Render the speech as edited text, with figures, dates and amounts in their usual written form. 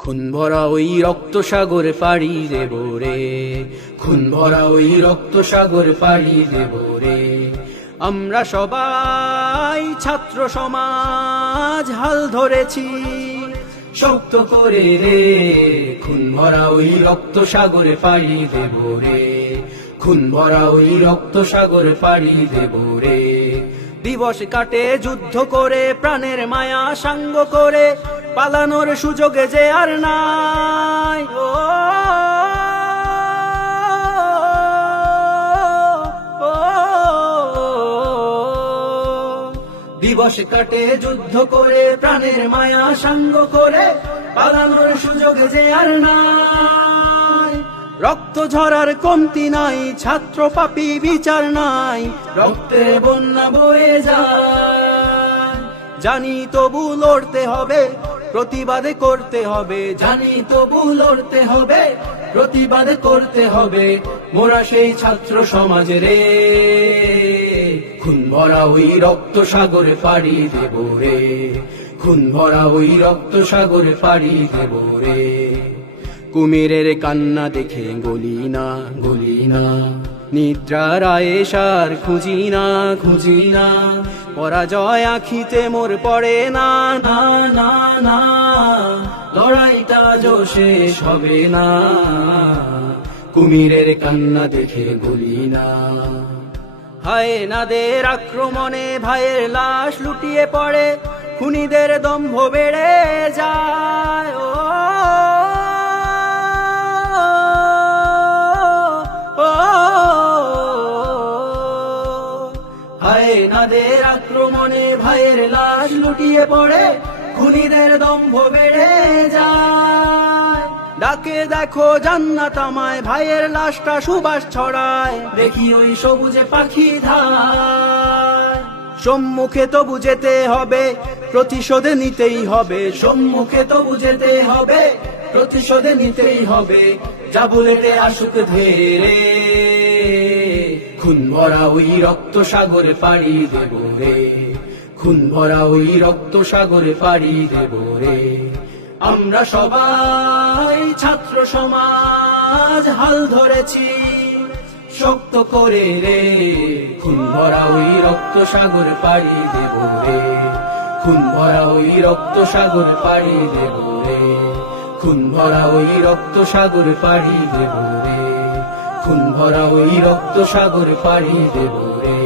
খুন ভরা ওই রক্ত সাগর পাড়ি দেব রে, খুন ভরা ওই রক্ত সাগর পাড়ি দেব রে। আমরা সবাই ছাত্র সমাজ হাল ধরেছি শক্ত করে রে, খুন ভরা ওই রক্ত সাগর পাড়ি দেব রে, খুন ভরা ওই রক্ত সাগর পাড়ি দেব রে। দিবস কাটে যুদ্ধ করে, প্রাণের মায়া সাঙ্গ করে, পালানোর সুযোগে যে আর নাই। দিবস কাটে যুদ্ধ করে, প্রাণের মায়া সাঙ্গ করে, পালানোর সুযোগে যে আর নাই। রক্ত ঝরার কমতি নাই, ছাত্র পাপী বিচার নাই, রক্তে বন্যা বয়ে যায়। জানি তবু লড়তে হবে, প্রতিবাদ করতে হবে, জানি তবু লড়তে হবে, প্রতিবাদ করতে হবে। মোরা সেই ছাত্র সমাজ রে, খুন ভরা ওই রক্ত সাগরে পাড়ি দেব রে, খুন ভরা ওই রক্ত সাগরে পাড়ি দেব রে। কুমিরের কান্না দেখে গলি না, গলি না, নিদ্রার আয়েশার খুঁজি না, খুঁজি না, পরাজয় আখিতে মোর পড়ে না, না না না, লড়াইটা যো শেষ হবে না। কুমিরের কান্না দেখে গলি না। হায়নাদের আক্রমণে ভাইয়ের লাশ লুটিয়ে পড়ে, খুনিদের দম্ভ বেড়ে যায়। হায়নাদের আক্রমণে ভাইয়ের লাশ লুটিয়ে পড়ে, খুনিদের দম্ভ বেড়ে যায়। ডাকে দেখো জান্নাত আমায়, ভাইয়ের লাশটা সুবাস ছড়ায়, দেখি ওই সবুজে পাখি ধায়। সম্মুখে তবু যেতে হবে, প্রতিশোধ নিতেই হবে, সম্মুখে তবু যেতে হবে, প্রতিশোধ নিতেই হবে। যা বুলেটে আসুক ধেরে, খুন ভরা ওই রক্ত সাগরে পাড়ি দেব রে, খুন ভরা ওই রক্ত সাগরে পাড়ি দেব রে। আমরা সবাই ছাত্র সমাজ হাল ধরেছি শক্ত করে রে, খুন ভরা ওই রক্ত সাগর পাড়ি দেব রে, খুন ভরা ওই রক্ত সাগর পাড়ি দেব রে, খুন ভরা ওই রক্ত সাগর পাড়ি দেব রে, খুন ভরা ওই রক্ত সাগর পাড়ি দেব রে।